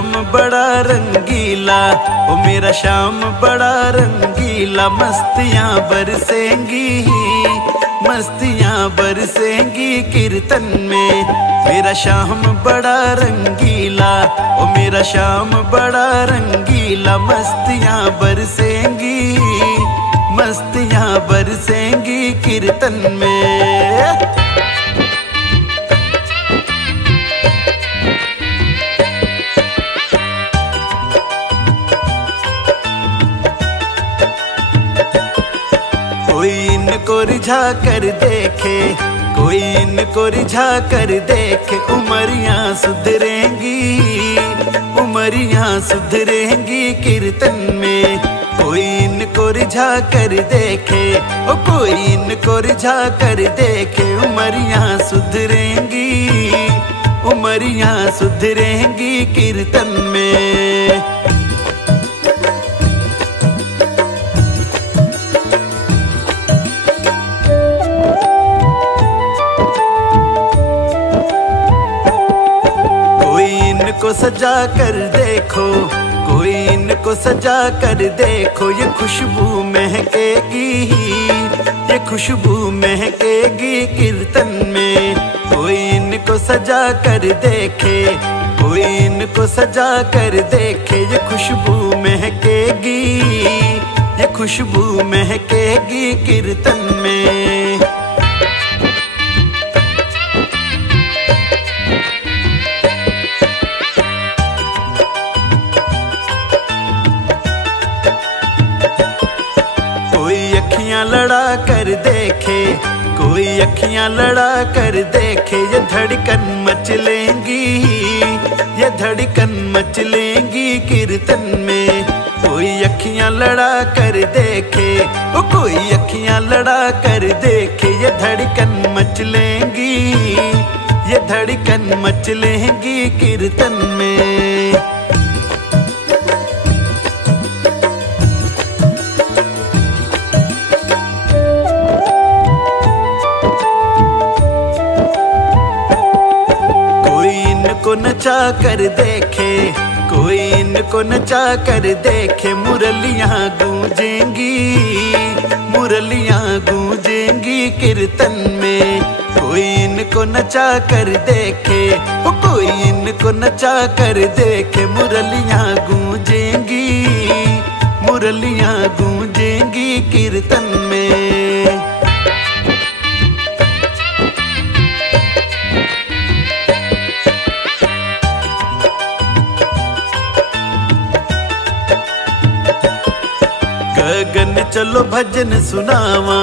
शाम बड़ा रंगीला, ओ मेरा शाम बड़ा रंगीला। मस्तियां बरसेंगी, मस्तियां बरसेंगी कीर्तन में। मेरा शाम बड़ा रंगीला, ओ मेरा शाम बड़ा रंगीला। मस्तियां बरसेंगी, मस्तियां बरसेंगी कीर्तन में। कोई इनको रिझा कर देखे, कोई इनको रिझा कर देखे। उमरियां सुधरेंगी, उमरियां सुधरेंगी कीर्तन में। कोई इनको रिझा कर देखे, ओ कोई इनको रिझा कर देखे। उमरियां सुधरेंगी, उमरियां सुधरेंगी कीर्तन में। को सजा कर देखो, कोई इनको सजा कर देखो। ये खुशबू महकेगी, ये खुशबू महकेगी कीर्तन में। कोई इनको सजा कर देखे, कोई इनको सजा कर देखे। ये खुशबू महकेगी, ये खुशबू महकेगी कीर्तन में। लड़ा कर देखे, कोई अखियां लड़ा कर देखे। ये धड़कन मचलेंगी, ये धड़कन मचलेंगी कीर्तन में। कोई अखियां लड़ा कर देखे, ओ कोई अखियां लड़ा कर देखे। ये धड़कन मचलेंगी, ये धड़कन मचलेंगी कीर्तन में। को नचा कर देखे, कोई इनको नचा कर देखे। मुरलियां गूंजेंगी, मुरलियां गूंजेंगी कीर्तन में। कोई इनको नचा कर देखे, ओ कोई इनको नचा कर देखे। मुरलियां गूंजेंगी, मुरलियां गूंजेंगी कीर्तन में। गगन चलो भजन सुनावा,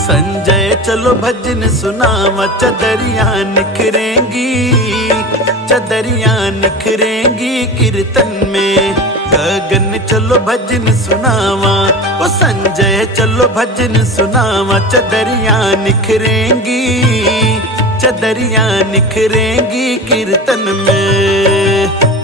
संजय चलो भजन सुनावा। चदरियां निखरेंगी, चदरियां निखरेंगी कीर्तन में। गगन चलो भजन सुनावा, ओ संजय चलो भजन सुनावा। चदरियां निखरेंगी, चदरियां निखरेंगी कीर्तन में।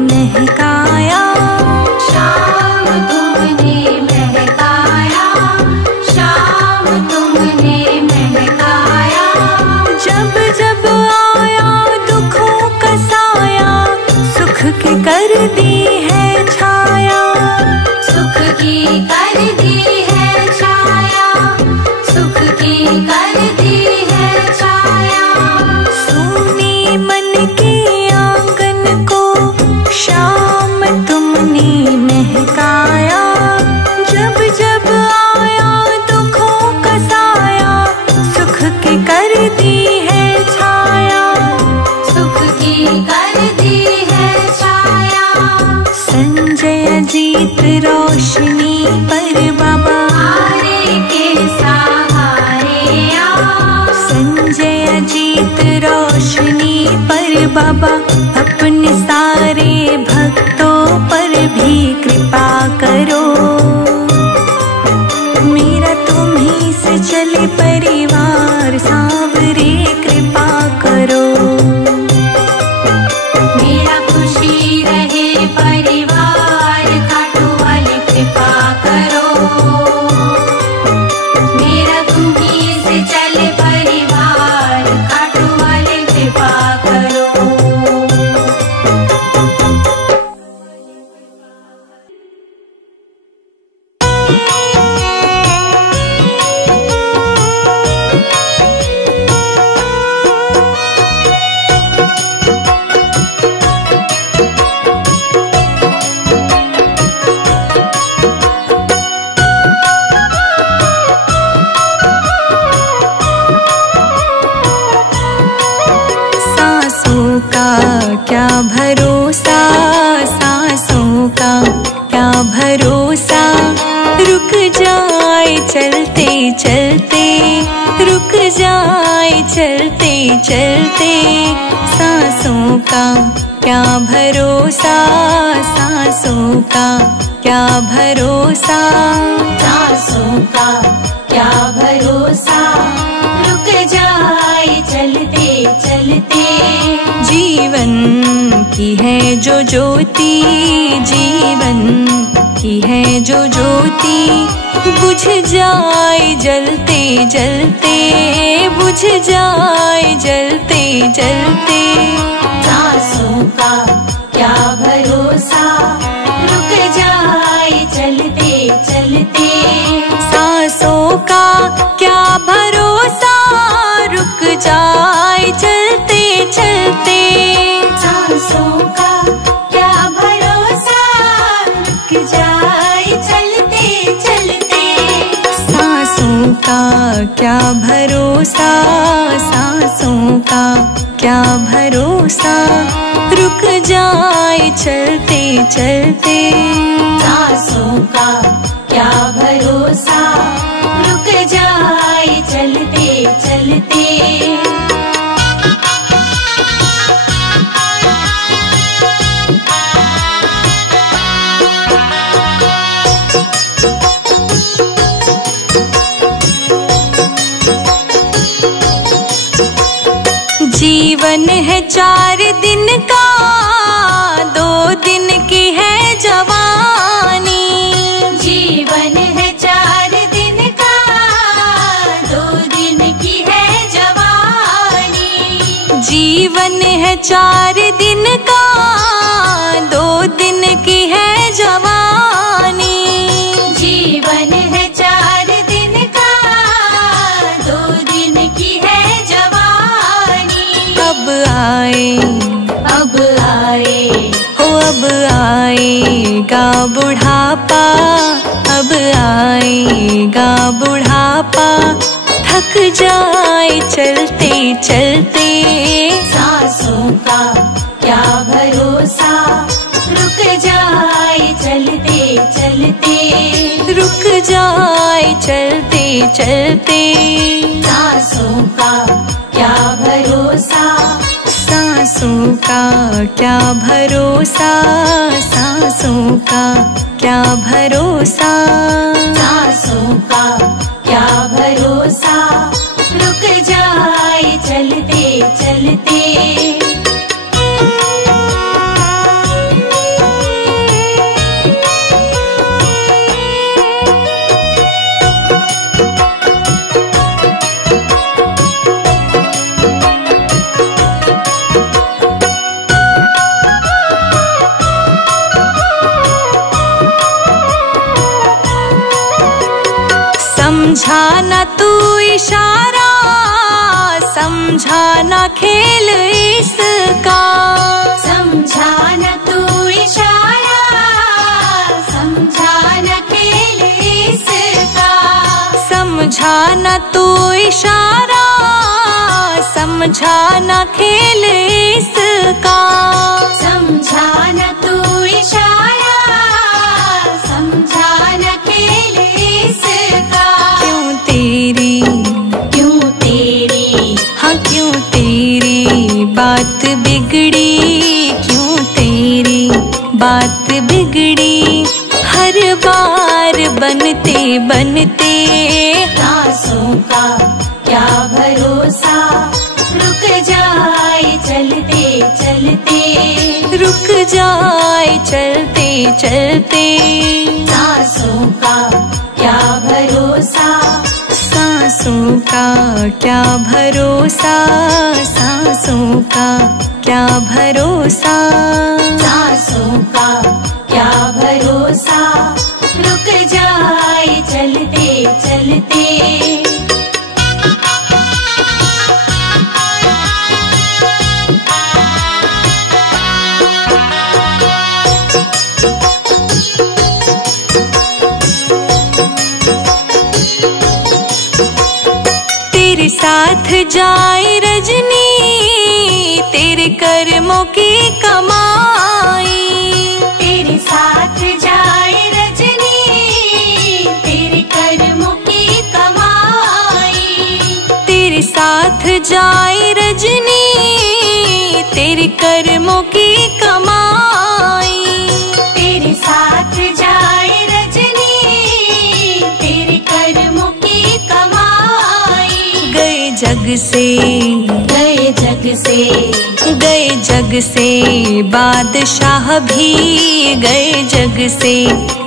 महकाया कर दी है छाया, सुख की कर दी है छाया, सुख की कर दी है छाया। सोने मन के आंगन को शाम तुमने महकाया, जब जब आया दुखों का साया, सुख की कर दी है छाया, सुख की कर दी है छाया। संजय जीत रोशनी पर बाबा हारे के सहारे आ, संजय जीत रोशनी पर बाबा अपने सारे भक्तों पर भी कृपा करो। मेरा तुम्हीं से चले परिवार सांवरे कृपा करो। मेरा खुशी रहे परिवार खाटू वाली कृपा करो। मेरा तुम्हीं से चले परिवार खाटू वाली कृपा करो। सांसों का क्या भरोसा, सांसों का क्या भरोसा, रुक जाए चलते चलते, रुक जाए चलते चलते। सांसों का क्या भरोसा, सांसों का क्या भरोसा, सांसों का क्या भरोसा, रुक जाए चलते चलते। जीवन की है जो ज्योति, जीवन की है जो ज्योति, बुझ जाए जलते जलते, बुझ जाए जलते जलते। सांसों का क्या भरोसा, रुक जाए चलते चलते। सांसों का क्या भरोसा, रुक जाए चलते चलते। सांसों का क्या भरोसा, रुक जाए चलते चलते। सांसों का क्या भरोसा, सांसों का क्या भरोसा, रुक जाए चलते चलते। सांसों का क्या भरोसा, रुक जाए चलते चलते। जीवन है 4 दिन का, 2 दिन की है जवानी। जीवन है 4 दिन का, 2 दिन की है जवानी। जीवन है 4 दिन का, 2 दिन की है जवानी। जीवन है 4 दिन का, 2 दिन की है जवानी। अब आए, अब आए, हो अब आएगा बुढ़ापा, अब आएगा बुढ़ापा, थक जाए चलते चलते। सांसों का क्या भरोसा, रुक जाए चलते चलते। रुक जाए चलते चलते। सांसों का क्या भरोसा, सांसों का क्या भरोसा, सांसों का क्या भरोसा। सांसों का क्या भरोसा, रुक जाए चलते चलते। समझा न तू इशारा, समझा न खेल इसका। समझा न तू इशारा, समझा न खेल इसका। समझा न तू इशारा, समझा न खेल इसका। समझा न तू इशारा, समझा न खेल इसका। क्यों तेरी, हाँ क्यों तेरी बात बिगड़ी, क्यों तेरी बात बिगड़ी। हर बार बनते बनते सांसों का क्या भरोसा, रुक जाए चलते चलते। रुक जाए चलते चलते। सांसों का क्या भरोसा, सांसों का क्या भरोसा, सांसों का क्या भरोसा। सांसों का क्या भरोसा, रुक जाए चलते चलते। तेरे साथ जाए रजनी, तेरे कर्मों की कमाई। तेरे साथ जाए रजनी, तेरे कर्मों की कमाई। तेरे साथ जाए रजनी, तेरे कर्मों की कमाई। तेरे साथ जाए रजनी, तेरे कर्मों की कमाई। गए जग से, गए जग से, गए जग से बादशाह भी, गए जग से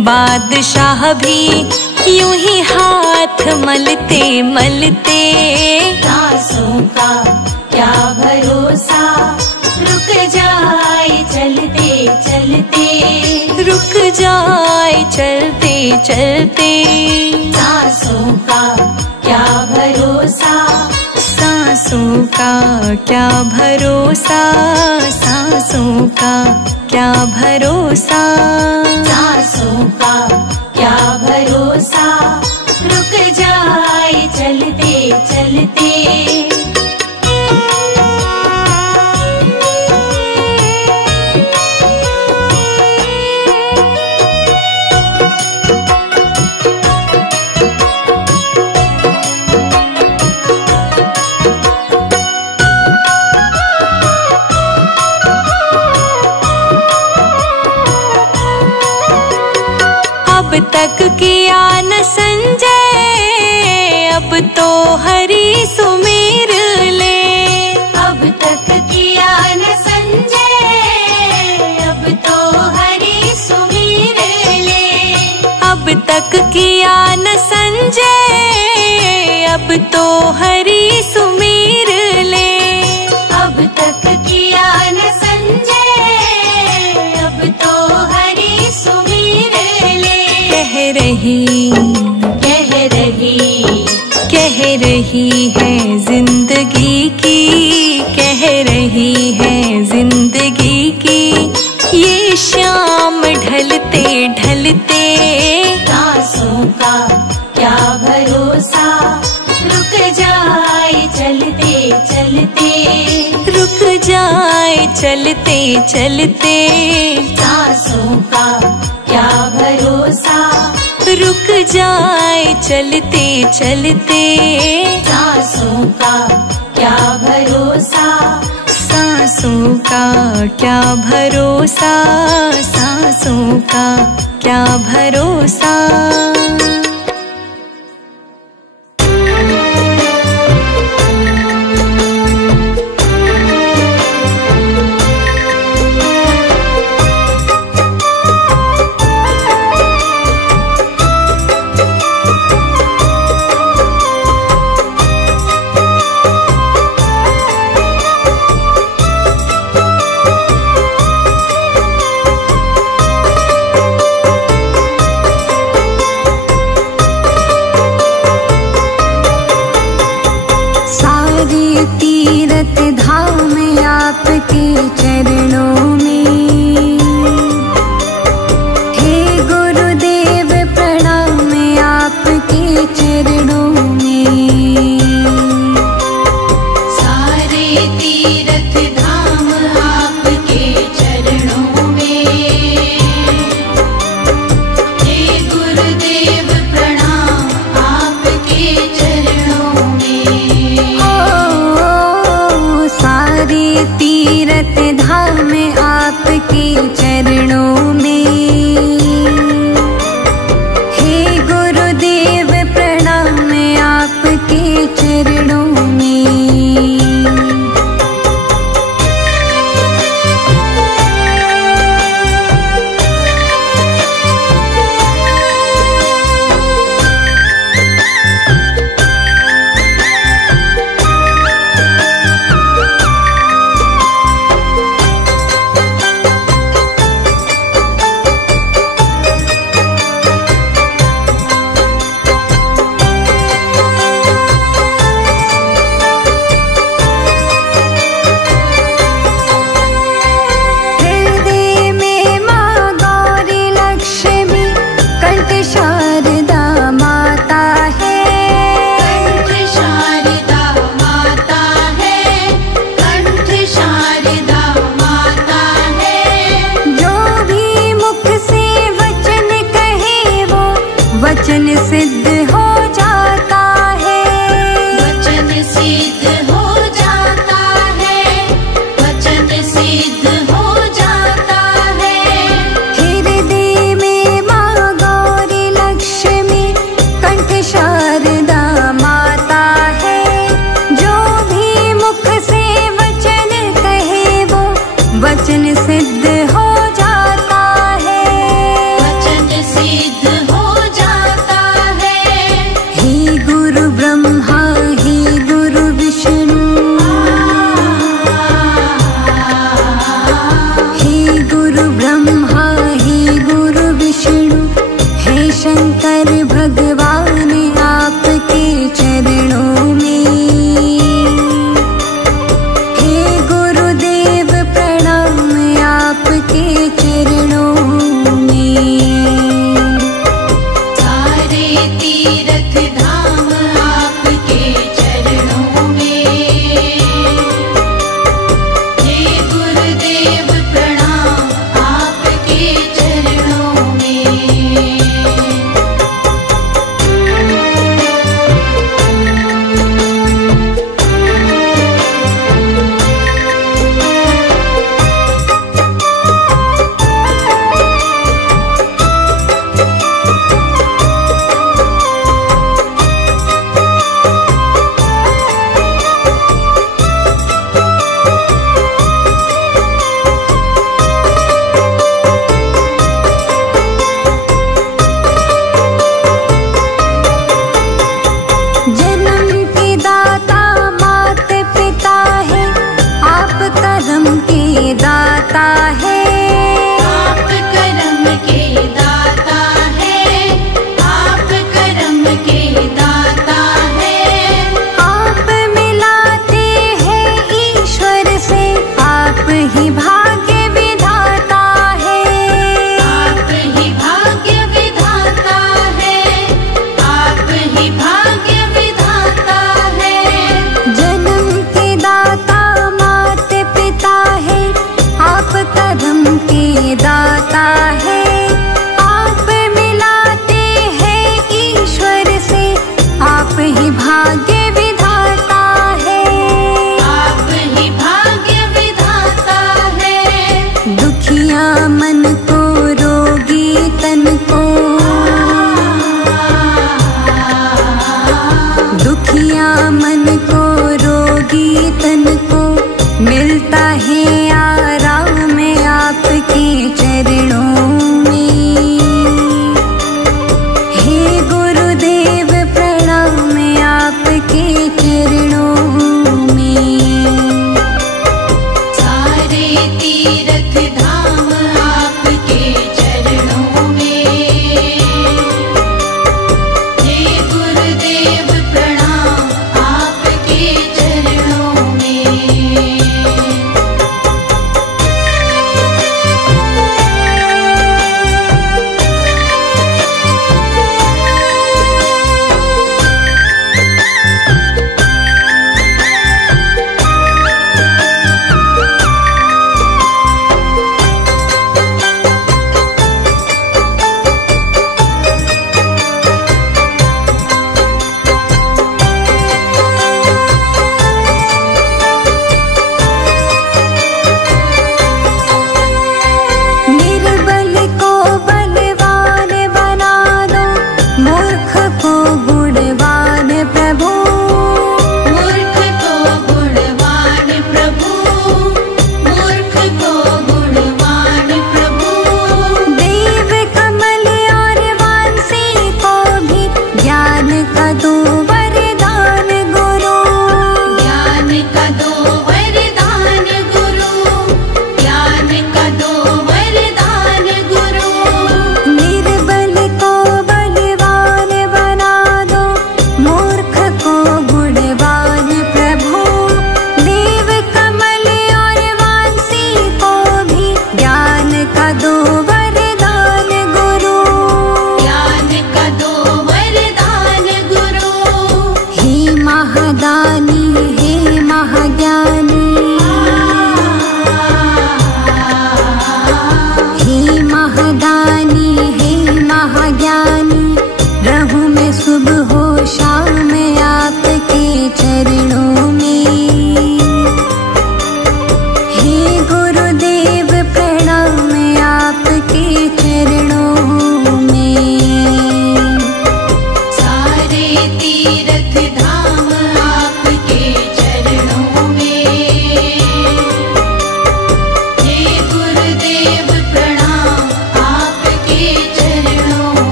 बादशाह भी। यूं ही हाथ मलते मलते। सांसों का क्या भरोसा, रुक जाए चलते चलते। रुक जाए चलते चलते। सांसों का क्या भरोसा, सांसों का क्या भरोसा, सांसों का क्या भरोसा। सांसों का क्या भरोसा, रुक जाए चलते चलते। अब तक किया न संजय, अब तो हरि सुमेर ले। अब तक किया न संजय, अब तो हरि सुमीर ले। अब तक किया न संजय, अब तो हरि सुमेर ले। अब तक किया न संजय, अब तो हरि सुमीर ले। कह रही, कह रही है जिंदगी की, कह रही है जिंदगी की। ये शाम ढलते ढलते। सांसों का क्या भरोसा, रुक जाए चलते चलते। रुक जाए चलते चलते। सांसों का क्या भरोसा, रुक जाए चलते चलते। सांसों का क्या भरोसा, सांसों का क्या भरोसा, सांसों का क्या भरोसा। वचन सिद्ध हो जाता है, वचन सिद्ध हो जाता है, वचन सिद्ध हो जाता है। हृदय में माँ गौरी लक्ष्मी कंठ शारदा माता है, जो भी मुख से वचन कहे वो वचन सिद्ध हो जाता है, वचन सिद्ध हो जाता है। हे गुरु ब्रह्मा हे गुरु विष्णु, हे गुरु ब्रह्मा हे गुरु विष्णु, हे शंकर भगवान आपके चरणों में, हे गुरुदेव प्रणाम आपके चरणों में। सारे तीर्थ धाम आपके चरणों में, हे गुरुदेव प्रणाम आपके चरणों में।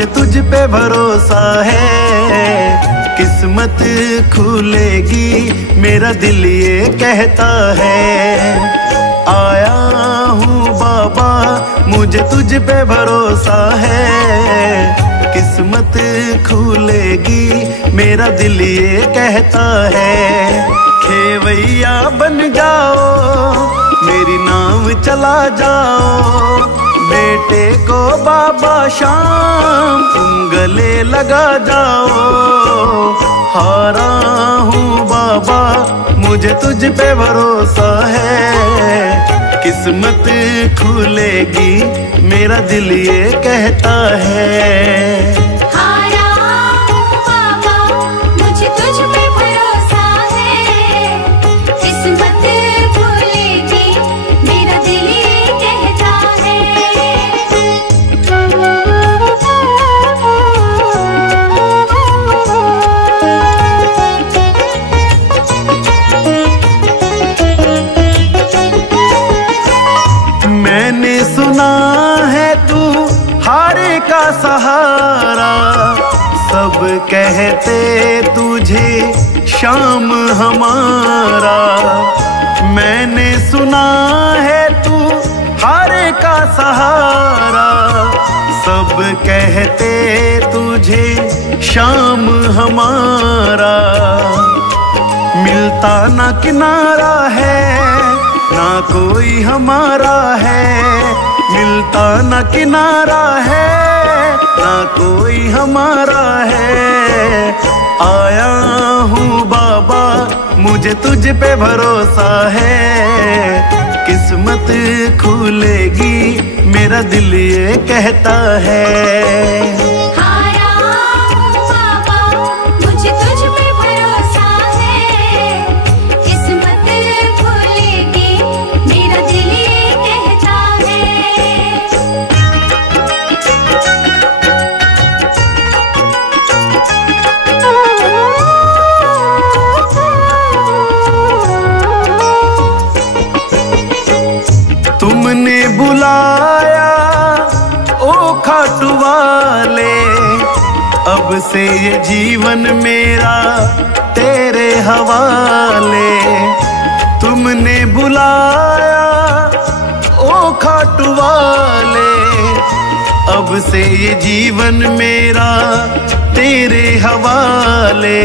मुझे तुझ पे भरोसा है। किस्मत खुलेगी मेरा दिल ये कहता है। आया हूँ बाबा मुझे तुझ पे भरोसा है। किस्मत खुलेगी मेरा दिल ये कहता है। खेवैया बन जाओ मेरी नाव चला जाओ। बेटे को बाबा शाम तुम गले लगा जाओ। हारा हूँ बाबा मुझे तुझ पे भरोसा है। किस्मत खुलेगी मेरा दिल ये कहता है। हारा हूँ बाबा मुझे तुझ पे भरोसा है। किस्मत खुलेगी मेरा दिल ये कहता है। मैंने सुना है तू हारे का सहारा। सब कहते तुझे शाम हमारा। मैंने सुना है तू हारे का सहारा। सब कहते तुझे शाम हमारा। मिलता ना किनारा है ना कोई हमारा है। मिलता ना किनारा है ना कोई हमारा है। आया हूँ बाबा मुझे तुझ पे भरोसा है। किस्मत खुलेगी मेरा दिल ये कहता है। हारा हूँ बाबा मुझे तुझ पे भरोसा है। किस्मत खुलेगी मेरा दिल ये कहता है। तुमने बुलाया ओ खाटू वाले। अब से ये जीवन मेरा तेरे हवाले। तुमने बुलाया ओ खाटू वाले। अब से ये जीवन मेरा तेरे हवाले।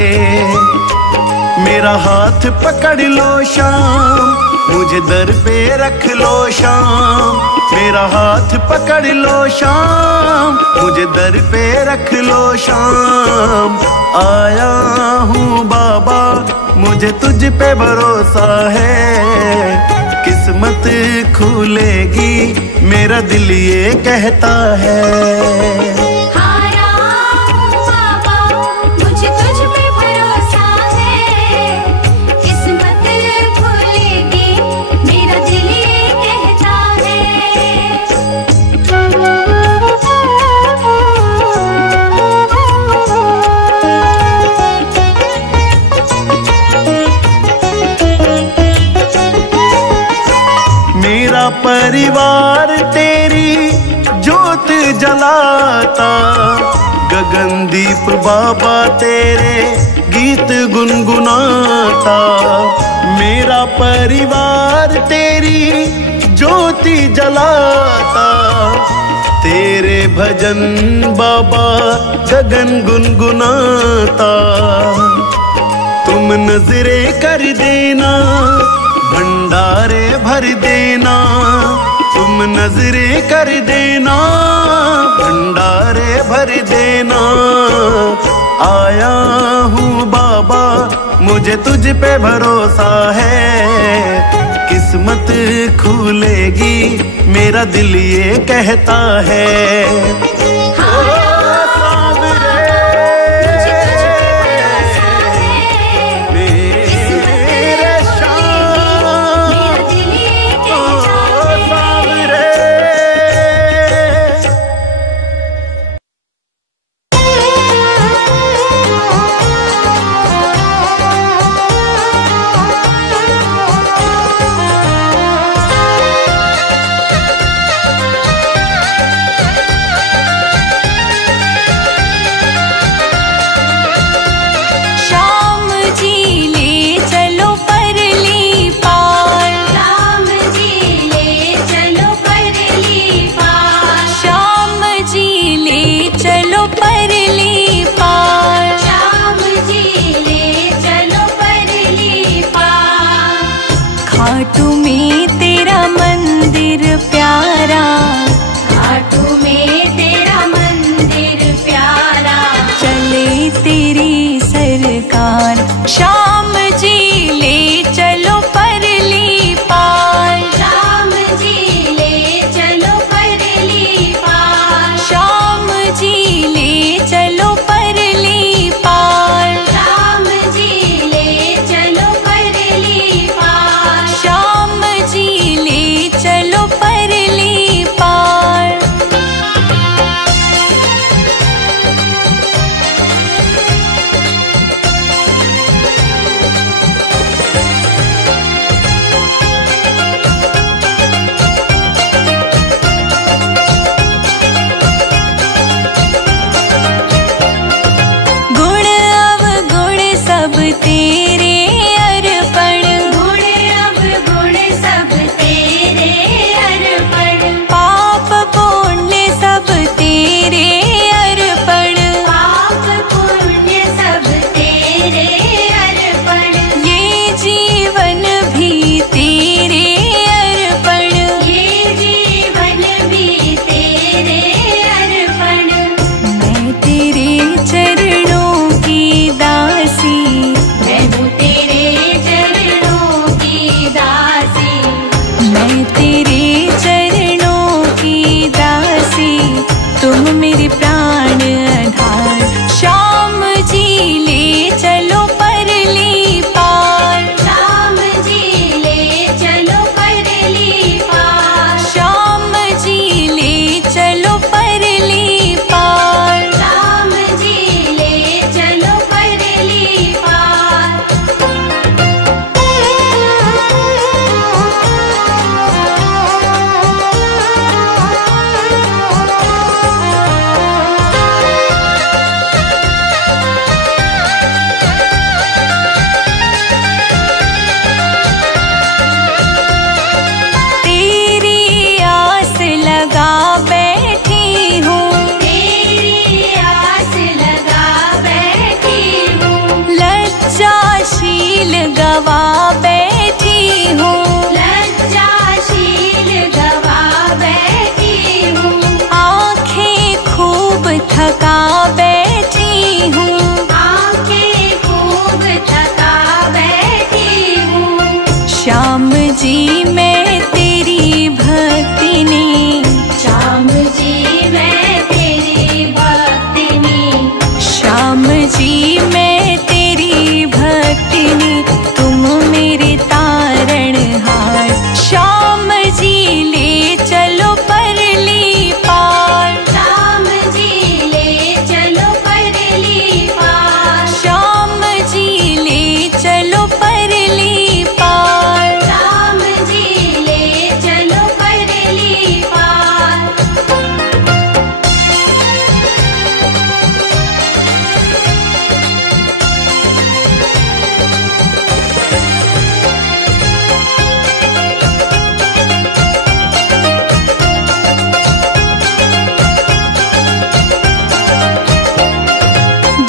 मेरा हाथ पकड़ लो शाम मुझे दर पे रख लो शाम। मेरा हाथ पकड़ लो शाम मुझे दर पे रख लो शाम। आया हूँ बाबा मुझे तुझ पे भरोसा है। किस्मत खुलेगी मेरा दिल ये कहता है। हारा हूँ बाबा मुझे तुझ पे भरोसा है। किस्मत खुलेगी मेरा दिल ये कहता है। मेरा परिवार तेरी जोत जलाता। गगनदीप बाबा तेरे गीत गुनगुनाता। मेरा परिवार तेरी ज्योति जलाता। तेरे भजन बाबा गगन गुनगुनाता। तुम नजरे कर देना भंडारे भर देना। तुम नजरे कर देना भंडारे भर देना। आया हूँ बाबा मुझे तुझ पे भरोसा है। किस्मत खुलेगी मेरा दिल ये कहता है। घाटू में तेरा मंदिर प्यारा, घाटू में तेरा मंदिर प्यारा। चले तेरी सरकार श्याम जी ले चलो परली पार, श्याम जी ले चलो परली पार, श्याम जी ले चलो परली पार, श्याम जी ले चलो परली पार, श्याम जी ले चलो परली पार। गुण अवगुण सब तेरे अर्पण, गुण अवगुण सब तेरे अर्पण, पाप पुण्य सब तेरे अर्पण, पाप पुण्य सब तेरे अर्पण, ये जीवन भी तेरे अर्पण, ये जीवन भी तेरे अर्पण। मैं तेरे चरणों की दासी, मैं हूँ तेरे चरणों की दासी, मैं तेरे चरणों की दासी, तुम मेरे प्राण आधार। श्याम जी ले चलो परली पार, श्याम जी ले चलो परली पार, श्याम जी ले चलो परली पार। श्याम जी ले चलो परली पार। तेरी आस लगा बैठी हूँ, तेरी आस लगा बैठी हूँ, लज्जाशील गवा बैठी हूँ, लज्जाशील गवा बैठी हूँ, आँखें खूब थका बैठी हूँ, आंखें खूब थका बैठी हूँ। श्याम जी मैं तेरी भक्ति ने, श्याम जी मैं तेरी भक्तिनी, श्याम जी मैं तेरी भक्ति ने, तुम मेरे तारणहार। श्याम जी ले चलो परली पार, श्याम जी ले चलो परली पार, श्याम जी ले चलो परली पार। श्याम जी ले चलो परली पार।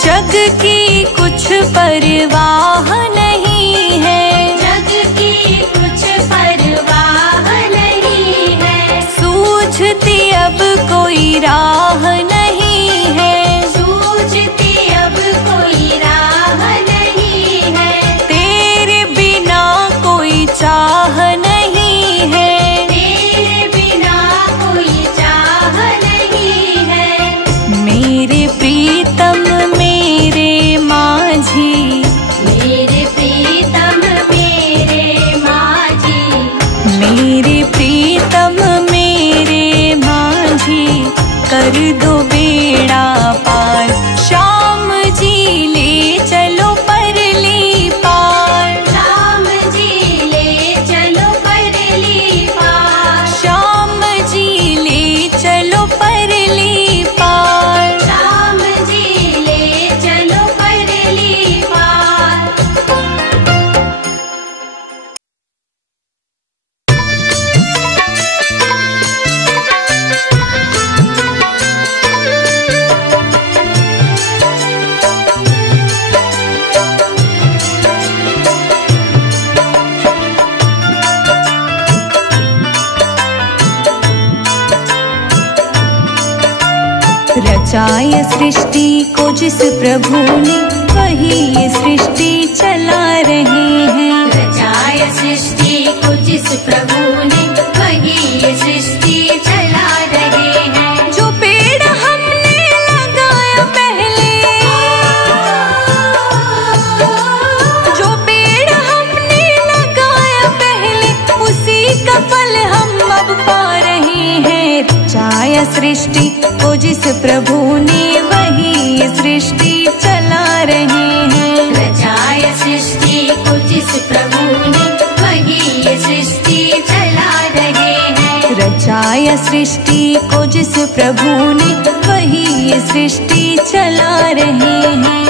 जग की कुछ परवाह नहीं है, जग की कुछ परवाह नहीं है, सूझती अब कोई राह नहीं है, सूझती अब कोई राह नहीं है, तेरे बिना कोई चाह नहीं है, तेरे बिना कोई चाह नहीं है। मेरे प्रीतम मेरे माझी, मेरे रचाय सृष्टि को जिस प्रभु ने, वही ये सृष्टि चला रहे हैं। रचाय सृष्टि को जिस प्रभु ने, वही ये सृष्टि चला रहे हैं। जो पेड़ हमने लगाया पहले, जो पेड़ हमने लगाया पहले, उसी का फल हम अब पा रहे हैं। रचाय सृष्टि को जिस प्रभु ने, वही ये सृष्टि चला रहे हैं। रचाय सृष्टि को जिस प्रभु ने, वही ये सृष्टि चला रहे हैं। रचाय सृष्टि को जिस प्रभु ने, वही ये सृष्टि चला रहे हैं।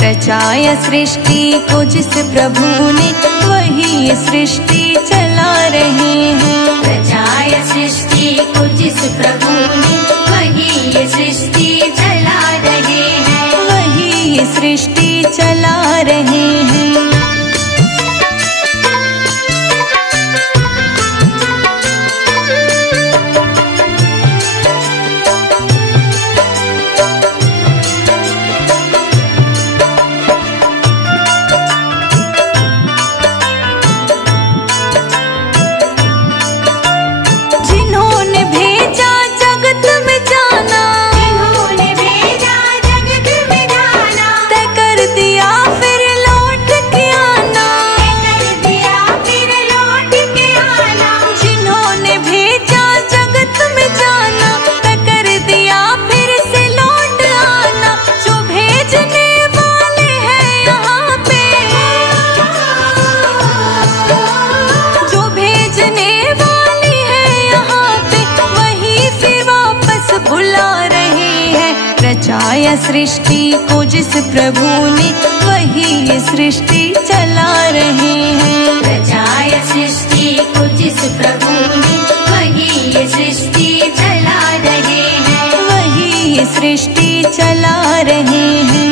रचाय सृष्टि को जिस प्रभु ने, वही ये सृष्टि चला रहे हैं। रचाय सृष्टि को जिस प्रभु ने, वही ये सृष्टि चला रहे हैं। वही ये सृष्टि चला रहे हैं। रचाय सृष्टि को जिस प्रभु ने, वही ये सृष्टि चला रहे हैं। रचाय सृष्टि को जिस प्रभु ने, वही ये सृष्टि चला रहे हैं। वही ये सृष्टि चला रहे हैं।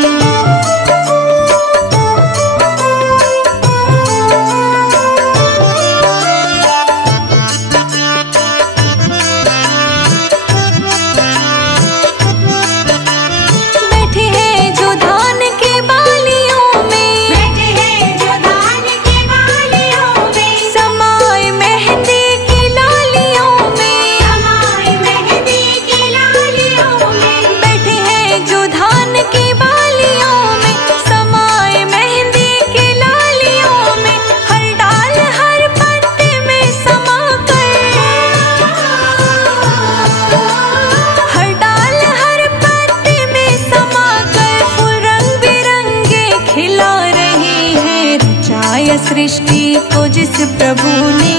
सृष्टि को जिस प्रभु ने,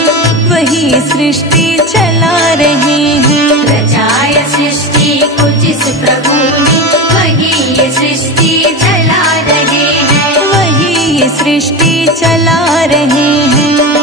वही सृष्टि चला रहे हैं। रचाय सृष्टि को जिस प्रभु ने, वही ये सृष्टि चला रहे हैं। वही ये सृष्टि चला रहे हैं।